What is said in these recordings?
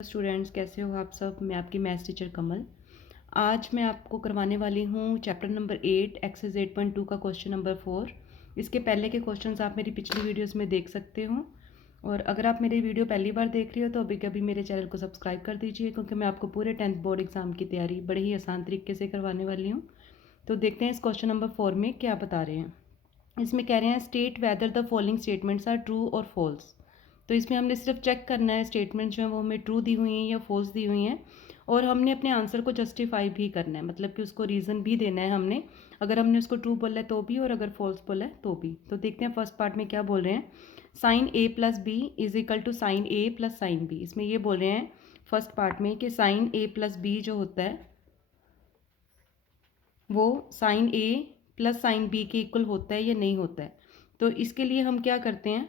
Students, कैसे हो आप सब। मैं आपकी मैथ्स टीचर कमल। आज मैं आपको करवाने वाली हूँ चैप्टर नंबर 8 एक्सरसाइज 8.2 का क्वेश्चन नंबर 4। इसके पहले के क्वेश्चंस आप मेरी पिछली वीडियोस में देख सकते हो। और अगर आप मेरी वीडियो पहली बार देख रही हो तो अभी कभी मेरे चैनल को सब्सक्राइब कर दीजिए, क्योंकि मैं आपको पूरे 10th बोर्ड एग्जाम की तैयारी बड़े ही आसान तरीके से करवाने वाली हूँ। तो देखते हैं इस क्वेश्चन नंबर 4 में क्या बता रहे हैं। इसमें कह रहे हैं state whether the following statements are true और फॉल्स। तो इसमें हमने सिर्फ चेक करना है स्टेटमेंट जो है वो हमें ट्रू दी हुई हैं या फॉल्स दी हुई हैं, और हमने अपने आंसर को जस्टिफाई भी करना है, मतलब कि उसको रीज़न भी देना है हमने, अगर हमने उसको ट्रू बोला है तो भी और अगर फॉल्स बोला है तो भी। तो देखते हैं फर्स्ट पार्ट में क्या बोल रहे हैं। Sine A plus B is equal to sine A plus sine B. इसमें ये बोल रहे हैं फर्स्ट पार्ट में कि साइन ए प्लस बी जो होता है वो sign A plus sine B के इक्वल होता है या नहीं होता है। तो इसके लिए हम क्या करते हैं,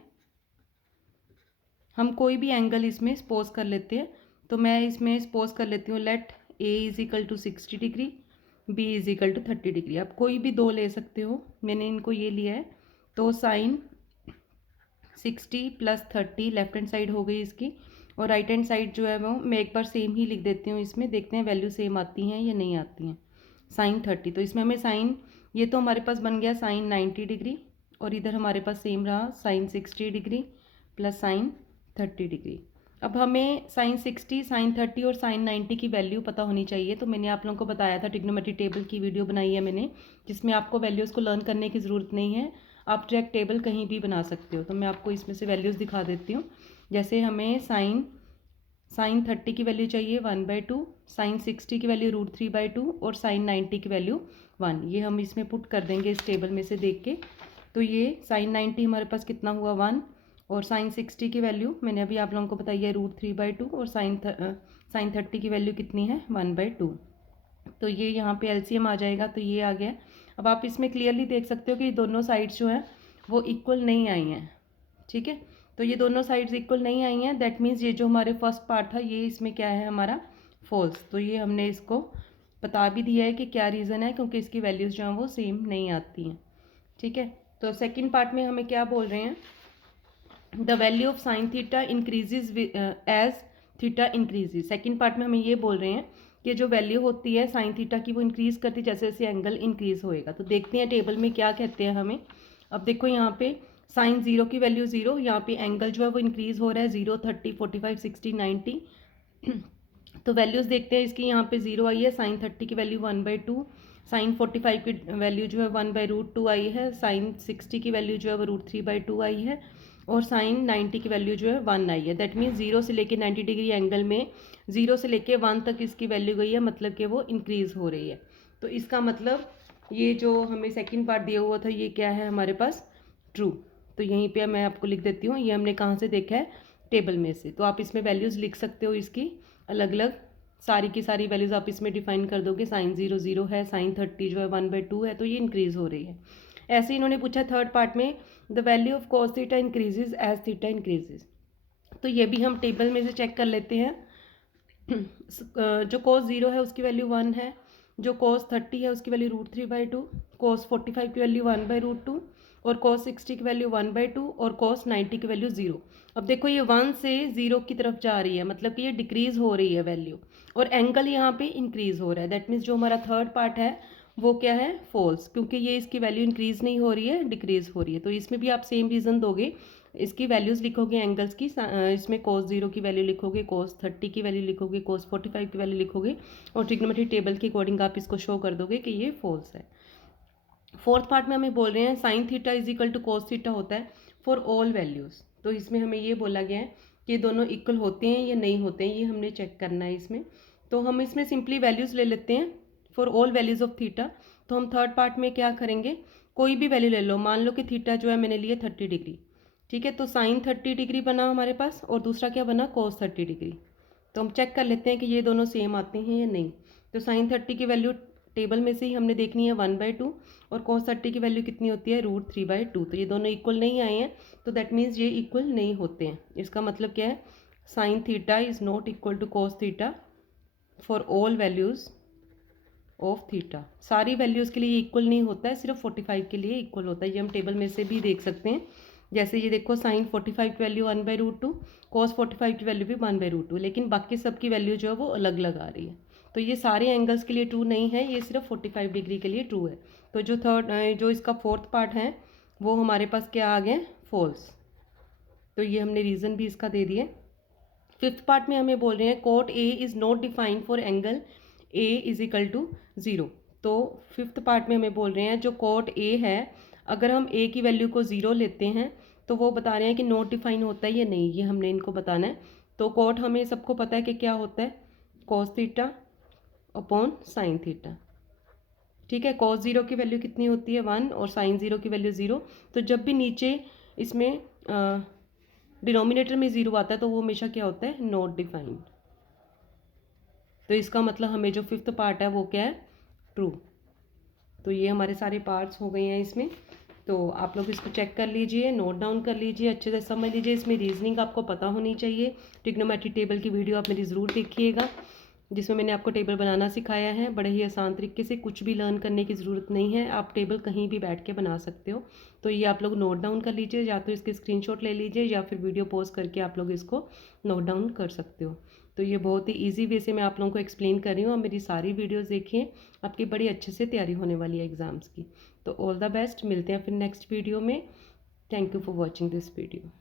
हम कोई भी एंगल इसमें सपोज कर लेते हैं। तो मैं इसमें सपोज कर लेती हूँ let A is equal to 60 degree, B is equal to 30 degree. आप कोई भी दो ले सकते हो, मैंने इनको ये लिया है। तो sine 60 plus 30 left hand side हो गई इसकी, और राइट हैंड साइड जो है वो मैं एक बार सेम ही लिख देती हूँ इसमें, देखते हैं वैल्यू सेम आती हैं या नहीं आती हैं। साइन 30, तो इसमें हमें साइन, ये तो हमारे पास बन गया साइन 90 डिग्री, और इधर हमारे पास सेम रहा sine 60 degree plus sine 30 degree. अब हमें साइन 60, साइन 30 और साइन 90 की वैल्यू पता होनी चाहिए। तो मैंने आप लोगों को बताया था, ट्रिग्नोमेट्री टेबल की वीडियो बनाई है मैंने, जिसमें आपको वैल्यूज़ को लर्न करने की ज़रूरत नहीं है, आप डायरेक्ट टेबल कहीं भी बना सकते हो। तो मैं आपको इसमें से वैल्यूज़ दिखा देती हूँ। जैसे हमें साइन 30 की वैल्यू चाहिए 1/2, साइन 60 की वैल्यू √3/2 और साइन 90 की वैल्यू 1। ये हम इसमें पुट कर देंगे इस टेबल में से देख के। तो ये साइन 90 हमारे पास कितना हुआ 1, और साइन 60 की वैल्यू मैंने अभी आप लोगों को बताई है √3/2, और साइन 30 की वैल्यू कितनी है 1/2। तो ये यहाँ पे एलसीएम आ जाएगा, तो ये आ गया। अब आप इसमें क्लियरली देख सकते हो कि दोनों साइड्स जो हैं वो इक्वल नहीं आई हैं, ठीक है। तो ये दोनों साइड्स इक्वल नहीं आई हैं, दैट मीन्स ये जो हमारे फर्स्ट पार्ट था ये इसमें क्या है हमारा फॉल्स। तो ये हमने इसको बता भी दिया है कि क्या रीज़न है, क्योंकि इसकी वैल्यूज़ जो हैं वो सेम नहीं आती हैं, ठीक है। तो सेकेंड पार्ट में हमें क्या बोल रहे हैं, the value of sine theta increases as theta increases. Second part में हमें ये बोल रहे हैं कि जो वैल्यू होती है साइन थीटा की वो इंक्रीज करती जैसे जैसे एंगल इंक्रीज होएगा। तो देखते हैं टेबल में क्या कहते हैं हमें। अब देखो यहाँ पे साइन 0 की वैल्यू 0, यहाँ पे एंगल जो है वो इंक्रीज हो रहा है 0, 30, 45, 60, 90। तो वैल्यूज़ देखते हैं इसकी। यहाँ पे 0 आई है, साइन 30 की वैल्यू 1/2, साइन 45 की वैल्यू जो है 1/√2 आई है, साइन 60 की वैल्यू जो है वो √3/2 आई है, और साइन 90 की वैल्यू जो है 1 आई है। दैट मीन्स 0 से लेके 90 डिग्री एंगल में 0 से लेके 1 तक इसकी वैल्यू गई है, मतलब कि वो इंक्रीज़ हो रही है। तो इसका मतलब ये जो हमें सेकेंड पार्ट दिया हुआ था ये क्या है हमारे पास ट्रू। तो यहीं पे मैं आपको लिख देती हूँ, ये हमने कहाँ से देखा है टेबल में से। तो आप इसमें वैल्यूज़ लिख सकते हो इसकी अलग अलग, सारी की सारी वैल्यूज़ आप इसमें डिफाइन कर दोगे। साइन 0 0 है, साइन 30 जो है 1/2 है, तो ये इंक्रीज़ हो रही है। ऐसे इन्होंने पूछा थर्ड पार्ट में the value of cos theta increases as theta increases. तो ये भी हम टेबल में से चेक कर लेते हैं। जो कॉस 0 है उसकी वैल्यू 1 है, जो कॉस 30 है उसकी वैल्यू √3/2, कॉस 45 की वैल्यू 1/√2, और कॉस 60 की वैल्यू 1/2, और कॉस 90 की वैल्यू 0। अब देखो ये 1 से 0 की तरफ जा रही है, मतलब कि ये डिक्रीज हो रही है वैल्यू, और एंगल यहाँ पे इंक्रीज हो रहा है। दैट मीन्स जो हमारा थर्ड पार्ट है वो क्या है फॉल्स, क्योंकि ये इसकी वैल्यू इंक्रीज नहीं हो रही है, डिक्रीज हो रही है। तो इसमें भी आप सेम रीज़न दोगे, इसकी वैल्यूज़ लिखोगे एंगल्स की। इसमें cos 0 की वैल्यू लिखोगे, cos 30 की वैल्यू लिखोगे, cos 45 की वैल्यू लिखोगे, और ट्रिग्नोमेट्री टेबल के अकॉर्डिंग आप इसको शो कर दोगे कि ये फॉल्स है। फोर्थ पार्ट में हमें बोल रहे हैं sine theta is equal to cos theta होता है फॉर ऑल वैल्यूज़। तो इसमें हमें ये बोला गया है कि दोनों इक्वल होते हैं या नहीं होते हैं, ये हमने चेक करना है इसमें। तो हम इसमें सिंपली वैल्यूज़ ले लेते हैं for all values of theta. तो हम थर्ड पार्ट में क्या करेंगे, कोई भी वैल्यू ले लो। मान लो कि थीटा जो है मैंने लिए 30 डिग्री, ठीक है। तो साइन 30 डिग्री बना हमारे पास, और दूसरा क्या बना कॉस 30 डिग्री। तो हम चेक कर लेते हैं कि ये दोनों सेम आते हैं या नहीं। तो साइन 30 की वैल्यू टेबल में से ही हमने देखनी है 1/2, और cos 30 की वैल्यू कितनी होती है √3/2। तो ये दोनों इक्वल नहीं आए हैं, तो दैट मीन्स ये इक्वल नहीं होते हैं। इसका मतलब क्या है, sine theta is not equal to cos theta for all values of theta. सारी वैल्यूज़ के लिए इक्वल नहीं होता है, सिर्फ 45 के लिए इक्वल होता है। ये हम टेबल में से भी देख सकते हैं जैसे ये देखो साइन 45 की वैल्यू 1/√2, कॉस 45 की वैल्यू भी 1/√2, लेकिन बाकी सबकी वैल्यू जो है वो अलग अलग आ रही है। तो ये सारे एंगल्स के लिए ट्रू नहीं है, ये सिर्फ 45 डिग्री के लिए ट्रू है। तो जो इसका फोर्थ पार्ट है वो हमारे पास क्या आ गया, फॉल्स। तो ये हमने रीज़न भी इसका दे दिए। फिफ्थ पार्ट में हमें बोल रहे हैं cot A is not defined for angle A is equal to 0। तो फिफ्थ पार्ट में हमें बोल रहे हैं जो कोट ए है, अगर हम ए की वैल्यू को 0 लेते हैं तो वो बता रहे हैं कि नॉट डिफाइन होता है या नहीं, ये हमने इनको बताना है। तो कोट हमें सबको पता है कि क्या होता है, cos theta upon sine theta. ठीक है, कॉस 0 की वैल्यू कितनी होती है 1 और साइन 0 की वैल्यू 0। तो जब भी नीचे इसमें डिनोमिनेटर में 0 आता है तो वो हमेशा क्या होता है, नॉट डिफाइंड। तो इसका मतलब हमें जो फिफ्थ पार्ट है वो क्या है, ट्रू। तो ये हमारे सारे पार्ट्स हो गए हैं इसमें। तो आप लोग इसको चेक कर लीजिए, नोट डाउन कर लीजिए, अच्छे से समझ लीजिए। इसमें रीजनिंग आपको पता होनी चाहिए। ट्रिग्नोमेट्री टेबल की वीडियो आप मेरी ज़रूर देखिएगा, जिसमें मैंने आपको टेबल बनाना सिखाया है बड़े ही आसान तरीके से। कुछ भी लर्न करने की ज़रूरत नहीं है, आप टेबल कहीं भी बैठ के बना सकते हो। तो ये आप लोग नोट डाउन कर लीजिए, या तो इसकी स्क्रीनशॉट ले लीजिए या फिर वीडियो पॉज करके आप लोग इसको नोट डाउन कर सकते हो। तो ये बहुत ही ईजी वे से मैं आप लोगों को एक्सप्लेन कर रही हूँ। और मेरी सारी वीडियोज़ देखिए, आपकी बड़ी अच्छे से तैयारी होने वाली है एग्ज़ाम्स की। तो ऑल द बेस्ट, मिलते हैं फिर नेक्स्ट वीडियो में। Thank you for watching this video.